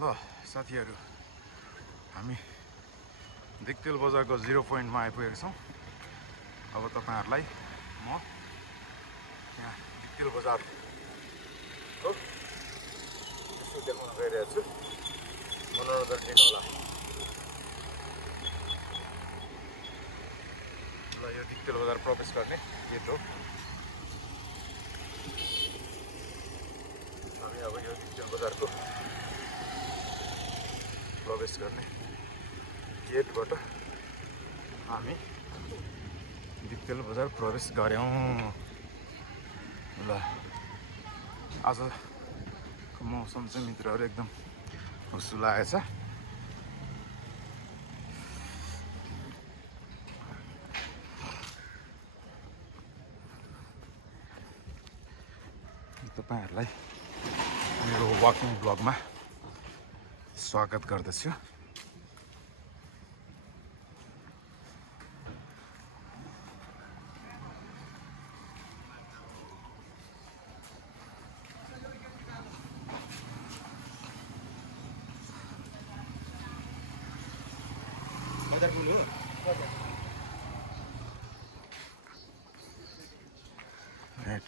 ल साथीहरू हामी दिक्तेल बजारको 0 पोइन्टमा आइपुगेका छौँ। अब तपाईहरुलाई म यहाँ दिक्तेल बजारको दृश्य देखाउन गइरहेको छु। मनोरञ्जन लिनु होला। ल यो दिक्तेल बजार प्रवेश गर्ने गेट हो। हामी अब यो दिक्तेल बजारको प्रवेश गर्ने गेटबाट हामी दिक्तेल बजार प्रवेश गर्यौं। ल आजको मौसम चाहिँ मित्रहरू एकदम हुस्सु लागेछ। तपाईहरुलाई मेरो वाकिङ ब्लगमा स्वागत गर्दछु।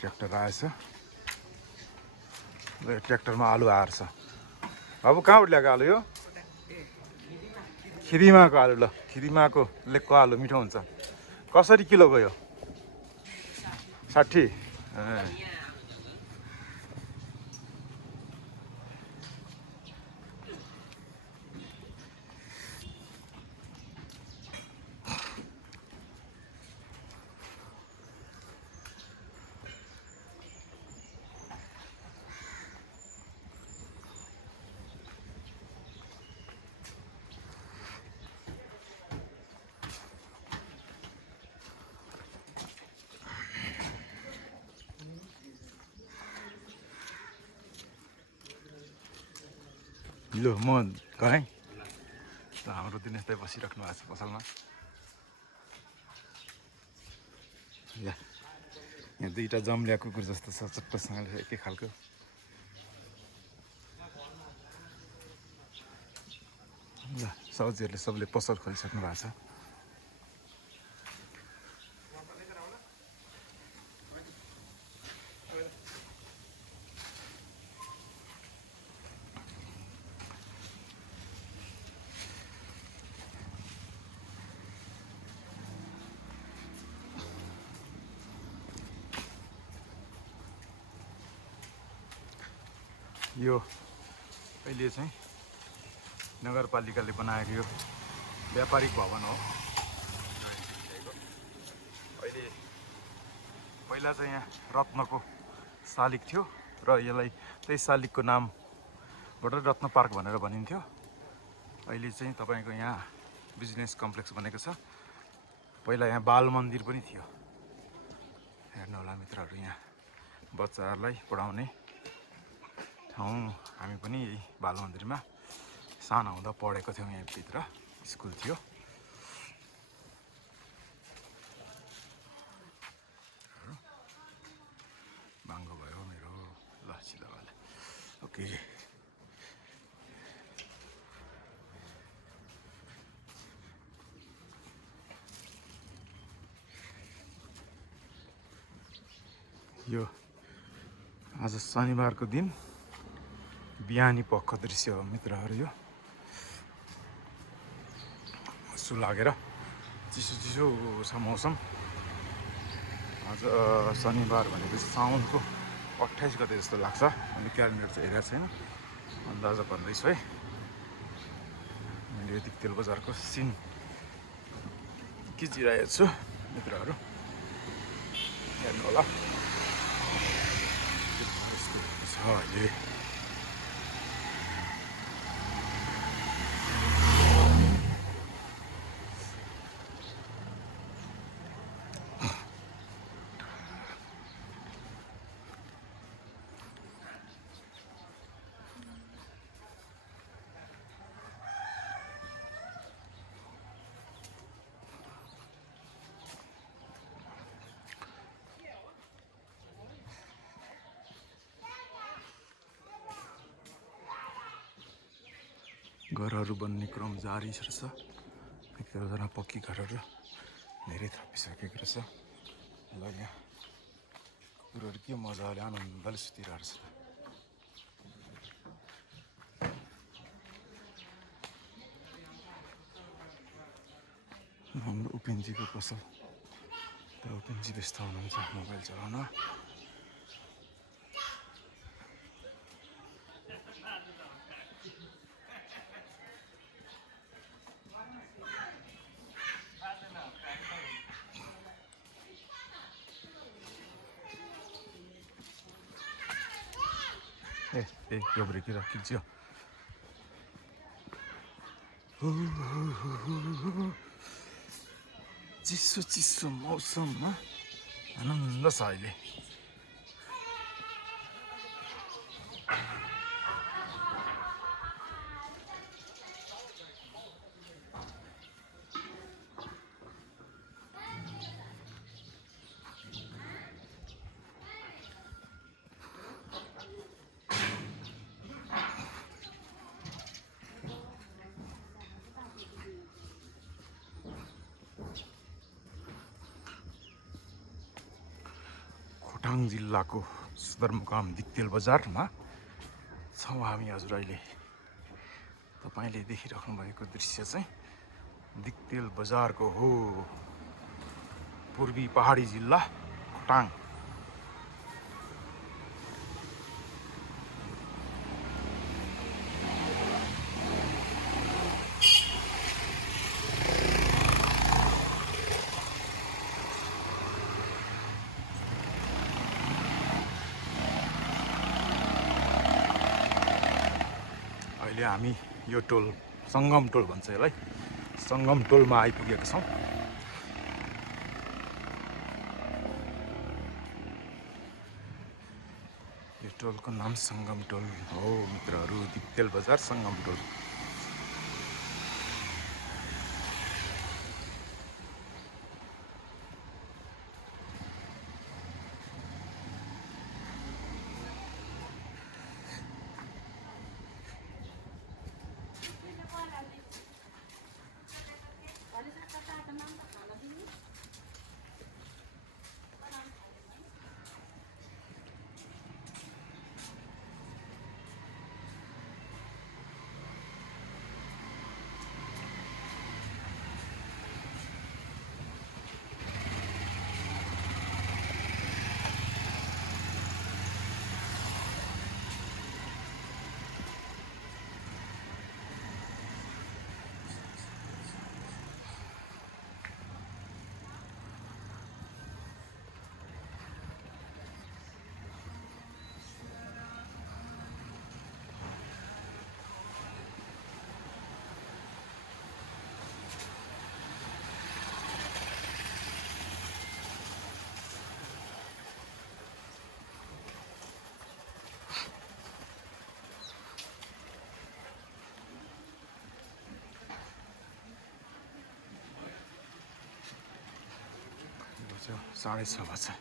ट्र्याक्टर आएछ। ट्र्याक्टरमा आलु हार्छ। बाबु कहाँबाट ल्याएको आलु यो? खिरिमाको आलु। ल खिरिमाको लेकको आलु मिठो हुन्छ। कसरी किलोको यो? 60। ल म गएँ। हाम्रो दिन यस्तै बसिराख्नु भएको छ पसलमा। यहाँ दुईटा जम्ल्या कुकुर जस्तो छ, चट्टसँगले एकै खालको। ल साउजीहरूले सबले पसल खोलिसक्नु भएको छ। यो अहिले चाहिँ नगरपालिकाले बनाएको यो व्यापारिक भवन हो। अहिले पहिला चाहिँ यहाँ रत्नको शालिग थियो र यसलाई त्यही शालिगको नामबाट रत्न पार्क भनेर भनिन्थ्यो। अहिले चाहिँ तपाईको यहाँ बिजनेस कम्प्लेक्स बनेको छ। पहिला यहाँ बाल मन्दिर पनि थियो। हेर्नु होला मित्रहरू, यहाँ बच्चाहरूलाई पढाउने ठाउँ। हामी पनि यही बाल मन्दिरमा सानो हुँदा पढेको थियौँ। यहाँ भित्र स्कुल थियो। बाङ्गो भयो मेरो। ल सिधा वाला ओके। यो आज शनिबारको दिन बिहानी पख दृश्य हो मित्रहरू। यो हुस्सु लागेर चिसो चिसो छ मौसम। आज शनिबार भनेपछि साउनको 28 गते जस्तो लाग्छ। मैले क्यालेन्डर चाहिँ हेरेको छैन, अन्दाजा भन्दैछु है। मैले दिक्तेल बजारको सिन खिचिरहेको छु मित्रहरू, हेर्नु होला। यस्तो छ अहिले। घरहरू बन्ने क्रम जारी छ। एकजना पक्की घरहरू धेरै थपिसकेको रहेछ। ल यहाँ कुकुरहरू के मजाले आनन्दले सुतिरहेको छ। हाम्रो उपेन्जीको पसल, त उपेन्जी व्यस्त हुनुहुन्छ मोबाइल चलाउन। ए गोब्रे के राखिन्छ। चिसो चिसो मौसममा आनन्द छ अहिले। खोटाङ जिल्लाको सदरमुकाम दिक्तेल बजारमा छौँ हामी हजुर। अहिले तपाईँले देखिराख्नु भएको दृश्य चाहिँ दिक्तेल बजारको हो, पूर्वी पहाडी जिल्ला खोटाङ। अहिले हामी यो टोल सङ्गम टोल भन्छ यसलाई, सङ्गम टोलमा आइपुगेका छौँ। यो टोलको नाम सङ्गम टोल हो मित्रहरू, दिक्तेल बजार सङ्गम टोल। जो 6:30 बजे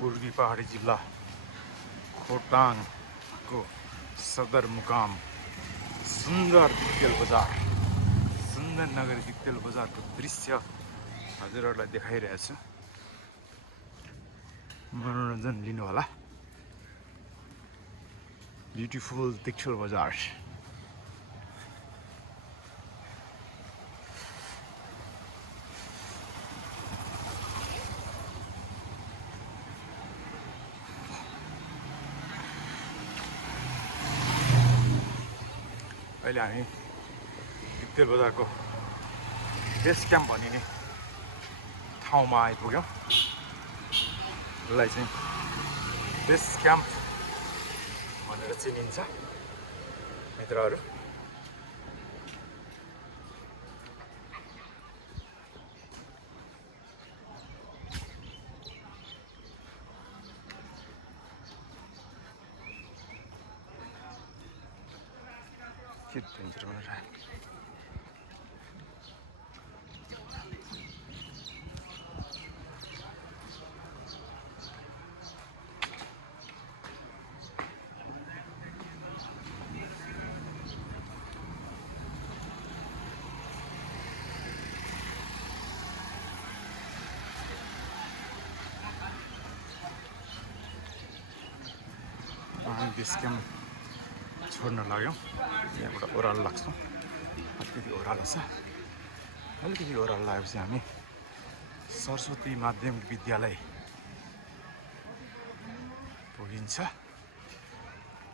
पूर्वी पहाडी जिल्ला खोटाङको सदरमुकाम सुन्दर दिक्तेल बजार, सुन्दर नगरी दिक्तेल बजारको दृश्य हजुरहरूलाई देखाइरहेको छु। मनोरञ्जन लिनु होला। ब्युटिफुल दिक्तेल बजार। अहिले हामी दिक्तेल बजारको बेस क्याम्प भनिने ठाउँमा आइपुग्यौँ। यसलाई चाहिँ बेस क्याम्प भनेर चिनिन्छ मित्रहरू। के डेन्जर भनेर बेस क्याम्प छोड्न लाग्यौँ। यहाँबाट ओह्रालो लाग्छौँ। अलिकति ओह्रालो छ। अलिकति ओह्रालो लागेपछि हामी सरस्वती माध्यमिक विद्यालय पुगिन्छ।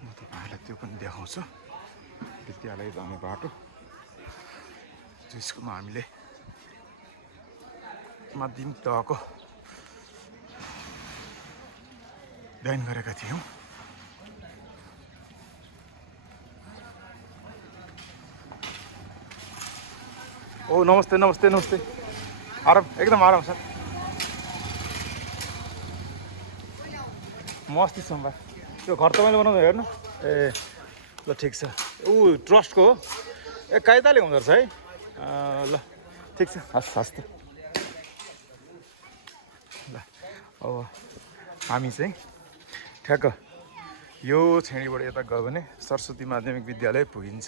म तपाईँहरूलाई त्यो पनि देखाउँछु। विद्यालय जाने बाटो जो स्कुलमा हामीले माध्यमिक तहको अध्ययन गरेका थियौँ। ओ नमस्ते नमस्ते नमस्ते। आराम, एकदम आराम सर। म अस्ति सोमबार त्यो घर तपाईँले बनाउनु हेर्नु। ए ल ठिक छ। ऊ ट्रस्टको हो। ए कायदाले हुँदो रहेछ है। ल ठिक छ। हस् हस् त। ल अब हामी चाहिँ ठ्याक्क यो छेडीबाट यता गयो भने सरस्वती माध्यमिक विद्यालय पुगिन्छ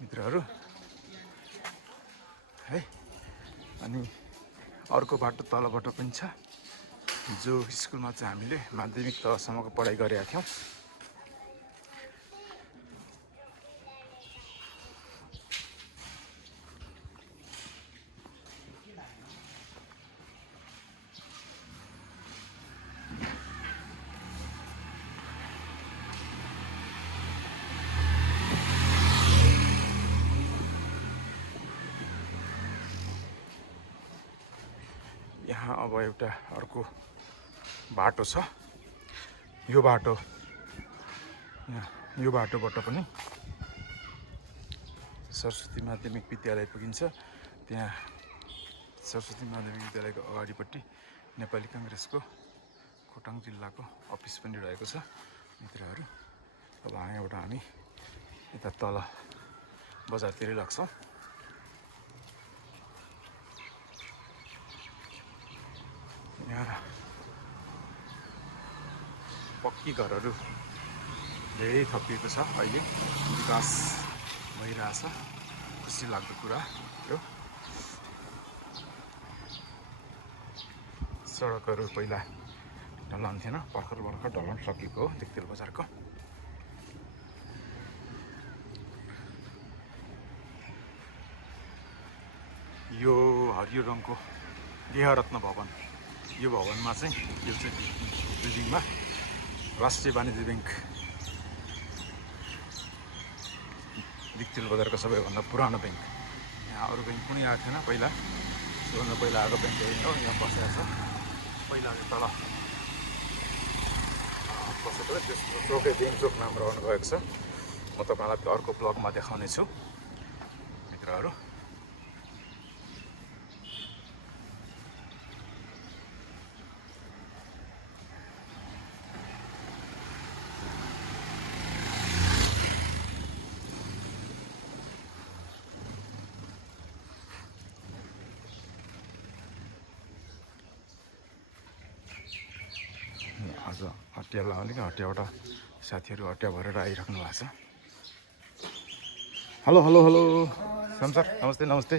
मित्रहरू है। अनि अर्को बाटो तलबाट पनि छ जो स्कुलमा चाहिँ हामीले माध्यमिक तहसम्मको पढाइ गरेका थियौँ। यहाँ अब एउटा अर्को बाटो छ। यो बाटोबाट पनि सरस्वती माध्यमिक विद्यालय पुगिन्छ। त्यहाँ सरस्वती माध्यमिक विद्यालयको अगाडिपट्टि नेपाली काङ्ग्रेसको खोटाङ जिल्लाको अफिस पनि रहेको छ मित्रहरू। अब यहाँबाट हामी यता तल बजारतिरै लाग्छौँ। यहाँ पक्की घरहरू धेरै थपिएको छ। अहिले विकास भइरहेछ। खुसी लाग्दो कुरा हो। सडकहरू पहिला ढलान थिएन, भर्खर ढलान सकिएको हो दिक्तेल बजारको। यो हरियो रङको गेहरत्न भवन, यो भवनमा चाहिँ यो चाहिँ बिल्डिङमा राष्ट्रिय वाणिज्य ब्याङ्क दिक्तेल बजारको सबैभन्दा पुरानो ब्याङ्क। यहाँ अरू ब्याङ्क पनि आएको थिएन पहिला। सबभन्दा पहिला आएको ब्याङ्क हो। यहाँ बसेको छ। पहिला तल बसेको त्यसको चोकै बेङचोक नाम रहनु गएको छ। म तपाईँलाई त्यो अर्को ब्लगमा देखाउने छु मित्रहरू। आज हटिया लगाउने कि हटियाबाट साथीहरू हटिया भरेर आइराख्नु भएको छ। हेलो हेलो हेलो सम सर, नमस्ते नमस्ते।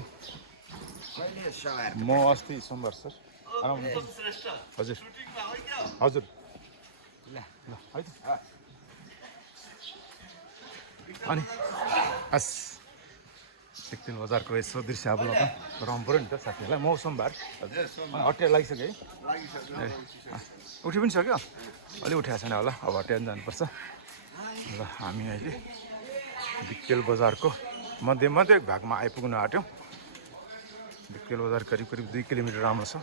म अस्ति सोमबार सर। आराम हुनुहुन्छ? हजुर हजुर। ल ल है त। अनि हस् दिक्तेल बजारको यसो दृश्य अवलोकन गराउनु पऱ्यो नि त साथीहरूलाई। म सोमबार हजुर हटिया लागिसक्यो है। उठि पनि सक्यो? अलि उठाएको छैन होला। अब हटिया जानुपर्छ। ल हामी अहिले भिक्तेल बजारको मध्य भागमा आइपुग्न आँट्यौँ। भिक्तेल बजार करिब 2 किलोमिटर राम्रो छ।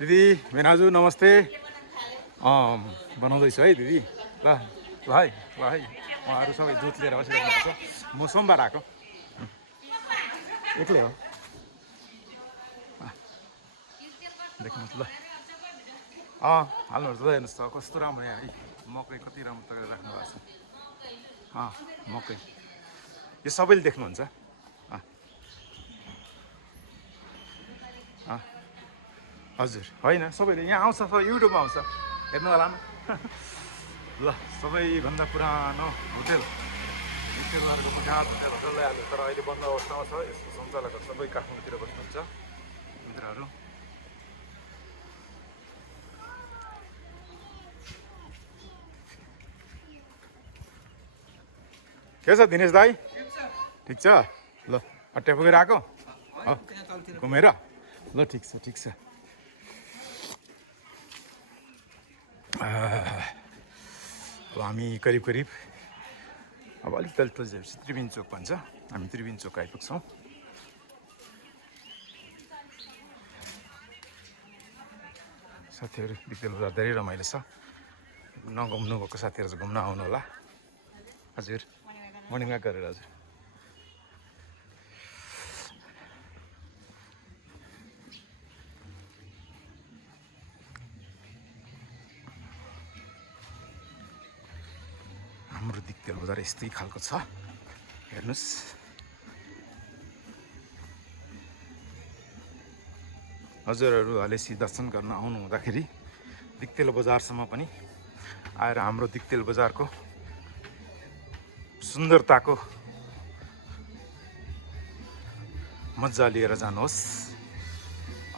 दिदी मेनाजु नमस्ते। बनाउँदैछु है दिदी। ल है उहाँहरू सबै दुध लिएर बसिरहेको हुन्छ। म सोमबार आएको एक्लै हो। देख्नुहोस् ल हाल्नुहोस् ल, हेर्नुहोस् त कस्तो राम्रो यहाँ है। मकै कति राम्रो तरिकाले राख्नु भएको छ। मकै यो सबैले देख्नुहुन्छ। हजुर होइन, सबैले यहाँ आउँछ, सबै युट्युबमा आउँछ, हेर्नु होला न। ल सबैभन्दा पुरानो होटेल भिक्तेल बजारको प्रख्यात होटेल जसलाई हाल्यो, तर अहिले बन्द अवस्थामा छ। यसको सञ्चालकहरू सबै काठमाडौँतिर बस्नुहुन्छ मित्रहरू। के छ दिनेश दाई? ठिक छ ल। अट्टा पुगेर आएको घुमेर? ल ठिक छ ठिक छ। अब हामी करिब अब अलिक तल त्रिवेणी चोक भन्छ, हामी त्रिवेणी चोक आइपुग्छौँ। साथीहरू भिक्तेल बजार धेरै रमाइलो छ। नघुम्नु भएको साथीहरू चाहिँ घुम्न आउनु होला। हजुर मर्निङ वाक गरेर। हजुर हाम्रो भिक्तेल बजार यस्तै खालको छ, हेर्नुहोस्। हजुरहरू हलेसी दर्शन गर्न आउनु हुँदाखेरि भिक्तेल बजारसम्म पनि आएर हाम्रो भिक्तेल बजारको सुन्दरताको मजा लिएर जानुहोस्।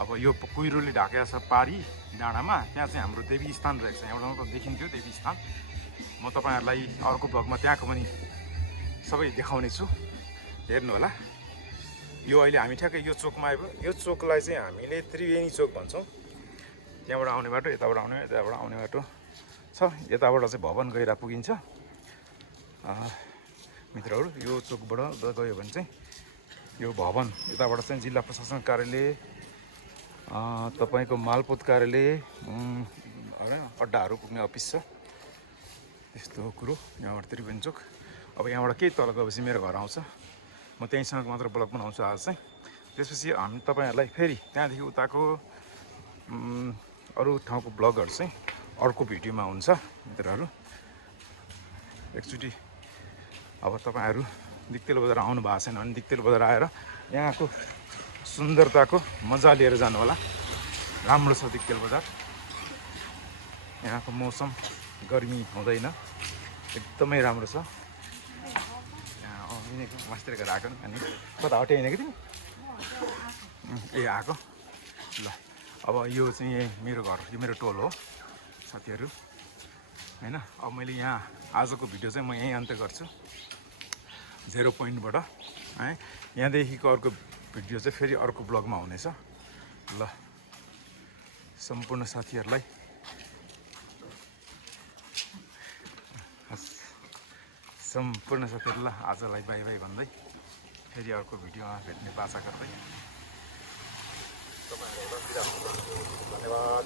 अब यो कुहिरोले ढाकेको छ पारी डाँडामा, त्यहाँ चाहिँ हाम्रो देवी स्थान रहेको छ। यहाँबाट देखिन्थ्यो देवी स्थान। म तपाईँहरूलाई अर्को भ्लगमा त्यहाँको पनि सबै देखाउने छु, हेर्नु होला। यो अहिले हामी ठ्याक्कै यो चोकमा आइपुग्यो। यो चोकलाई चाहिँ हामीले त्रिवेणी चोक भन्छौँ। त्यहाँबाट आउने बाटो, यताबाट आउने बाटो छ। यताबाट चाहिँ भवन गएर पुगिन्छ मित्रहरू। यो चोकबाट गयो भने चाहिँ यो भवन, यताबाट चाहिँ जिल्ला प्रशासन कार्यालय, तपाईँको मालपोत कार्यालय, अड्डाहरू पुग्ने अफिस छ, त्यस्तो कुरो। यहाँबाट त्रिवेणी चोक। अब यहाँबाट केही तल गएपछि मेरो घर आउँछ। म त्यहीँसँग मात्र ब्लग बनाउँछु आज चाहिँ। त्यसपछि हामी तपाईँहरूलाई फेरि त्यहाँदेखि उताको अरू ठाउँको ब्लगहरू चाहिँ अर्को भिडियोमा हुन्छ मित्रहरू। एकचोटि अब तपाईँहरू भिक्तेल बजार आउनु भएको छैन भने भिक्तेल बजार आएर यहाँको सुन्दरताको मजा लिएर जानु होला। राम्रो छ भिक्तेल बजार। यहाँको मौसम गर्मी हुँदैन, एकदमै राम्रो छ। यहाँ यिनीको मास्तिर गरेर आएको नि। अनि कता हटे हिँडेको तिमी? ए आएको ल। अब यो चाहिँ मेरो घर, यो मेरो टोल हो साथीहरू होइन। अब मैले यहाँ आजको भिडियो चाहिँ म यहीँ अन्त्य गर्छु 0 पोइन्टबाट है। यहाँदेखिको अर्को भिडियो चाहिँ फेरि अर्को ब्लगमा हुनेछ ल। सम्पूर्ण साथीहरूलाई आजलाई बाई बाई भन्दै फेरि अर्को भिडियोमा भेट्ने बाचा गर्दै तपाईँहरूलाई बिदा हुन्छु। धन्यवाद।